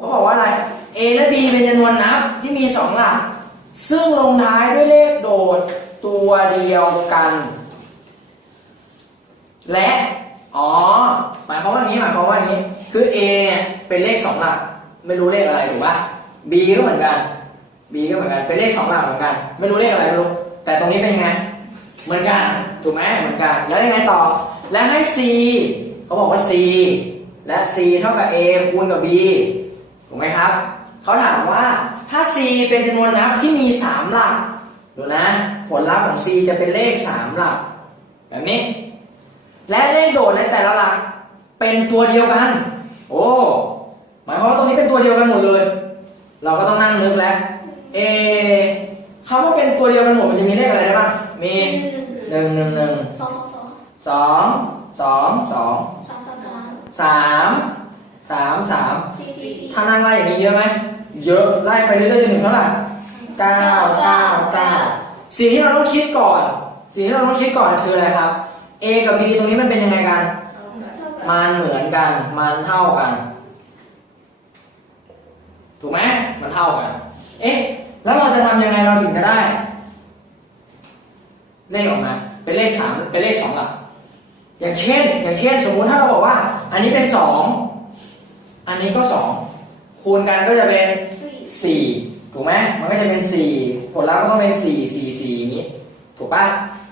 เขาบอกว่าอะไร A และ B เป็นจำนวนนับที่มีสองหลัก ซึ่งลงท้ายด้วยเลขโดดตัวเดียวกัน และ อ๋อ หมายความว่าอย่างนี้หมายความว่าอย่างนี้ คือ A เนี่ยเป็นเลขสองหลัก ไม่รู้เลขอะไรถูกปะ B ก็เหมือนกัน B ก็เหมือนกัน เป็นเลขสองหลักเหมือนกัน ไม่รู้เลขอะไรไม่รู้ แต่ตรงนี้เป็นไง เหมือนกัน ถูกไหมเหมือนกัน แล้วยังไงต่อ และให้ C เขาบอกว่า C และ C เท่ากับ A คูณกับ B ถูกไหมครับ เขาถามว่าถ้า C เป็นจำนวนนับที่มี 3 หลักดูนะ ผลลัพธ์ของ C จะเป็นเลข 3 หลัก แบบนี้ และเลขโดดในแต่ละหลักเป็นตัวเดียวกัน โอ้หมายความว่าตรงนี้เป็นตัวเดียวกันหมดเลย เราก็ต้องนั่งนึกแล้ว เอคำว่าเป็นตัวเดียวกันหมดมันจะมีเลขอะไรได้บ้าง มีหนึ่งหนึ่งหนึ่งสองสองสองสองสองสองสาม สามสามสามสามสามสี่สี่สี่ถ้านั่งไล่อย่างนี้เยอะไหมเยอะไล่ไปเรื่อยๆจนถึงเท่าไหร่เก้าเก้าเก้าสิ่งที่เราต้องคิดก่อน สิ่งที่เราต้องคิดก่อนคืออะไรครับ A กับ B ตรงนี้มันเป็นยังไงกันเท่ากับมันเหมือนกัน มันเท่ากัน ถูกไหมมันเท่ากัน เอ๊ะ แล้วเราจะทำยังไงเราถึงจะได้ เลขออกมา เป็นเลขสามเป็นเลขสองหลักอย่างเช่น อย่างเช่น สมมุติถ้าเราบอกว่า อันนี้เป็นสอง อันนี้ก็สองคูณกันก็จะเป็นสี่ถูกไหมมันก็จะเป็นสี่ผลลัพธ์ก็ต้องเป็นสี่สี่สี่อย่างนี้ ถูกปะ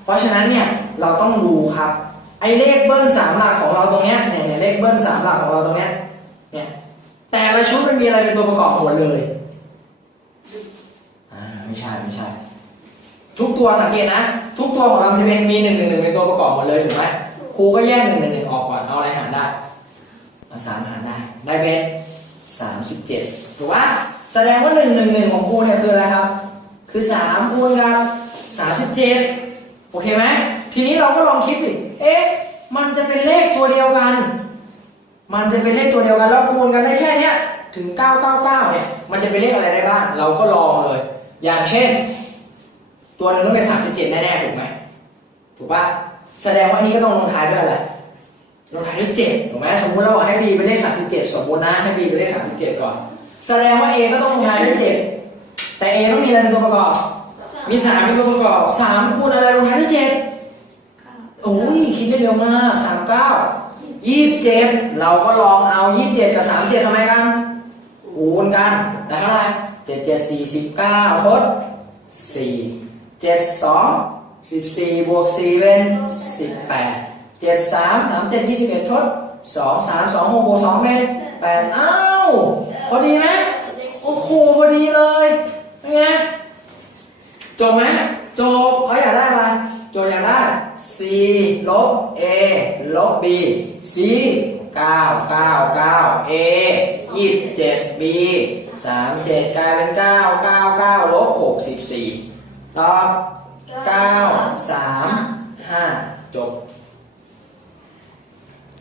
เพราะฉะนั้นเนี่ยเราต้องดูครับไอ้เลขเบิ้ลสามหลักของเราตรงเนี้ยเนี่ยเลขเบิ้ลสามหลักของเราตรงเนี้ยเนี่ยแต่ละชุดมันมีอะไรเป็นตัวประกอบหมดเลยอ่าไม่ใช่ไม่ใช่ทุกตัวสังเกตนะ ทุกตัวของเราจะเป็นมีหนึ่งหนึ่งหนึ่งเป็นตัวประกอบหมดเลยถูกไหมครูก็แยกหนึ่งหนึ่งหนึ่ง ได้เป็นสามสิบเจ็ดถูกปะแสดงว่าหนึ่งหนึ่งหนึ่งของครูเนี่ยคืออะไรครับ คือสามคูณกับสามสิบเจ็ดโอเคไหมทีนี้เราก็ลองคิดสิ เอ๊ะ มันจะเป็นเลขตัวเดียวกัน มันจะเป็นเลขตัวเดียวกันแล้วคูณกันได้แค่เนี้ยถึง 999 เนี่ย มันจะเป็นเลขอะไรได้บ้าง เราก็ลองเลย อย่างเช่น ตัวหนึงต้องเป็น37 แน่ๆถูกไหมถูกปะแสดงว่าอันนี้ก็ต้องลงท้ายด้วยอะไร ลงท้ายด้วย7ถูกไหมสมมุติเราบอกให้ b เป็นเลข37สมมุตินะให้ b เป็นเลข37ก่อน แสดงว่า a ก็ต้องลงท้ายด้วย7แต่ a ต้องมีอะไรเป็นตัวประกอบ มี3เป็นตัวประกอบ3คูณอะไรลงท้ายด้วยเก้าโอ้ยคิดได้เร็วมากสามเก้ายี่สิบเจ็ดเราก็ลองเอายี่สิบเจ็ดกับสามเจ็ดทำไมกันคูณกันได้เท่าไหร่เจ็ดเจ็ดสี่สิบเก้าทดสี่เจ็ดสองสิบสี่บวกสี่เป็นสิบแปด เจ็ดสามสามเจ็ดยี่สิบเอ็ดทดสองสามสองหกบวกสองเป็นแปดอ้าวพอดีไหมโอ้โหพอดีเลยเป็นไงจบไหมจบเขาอยากได้อะไรโจทย์อยากได้ c ลบ a ลบ b c 9 9 9 a 27 b 37กลายเป็น 9 9 9ลบ64ตอบ9 3 5 จบ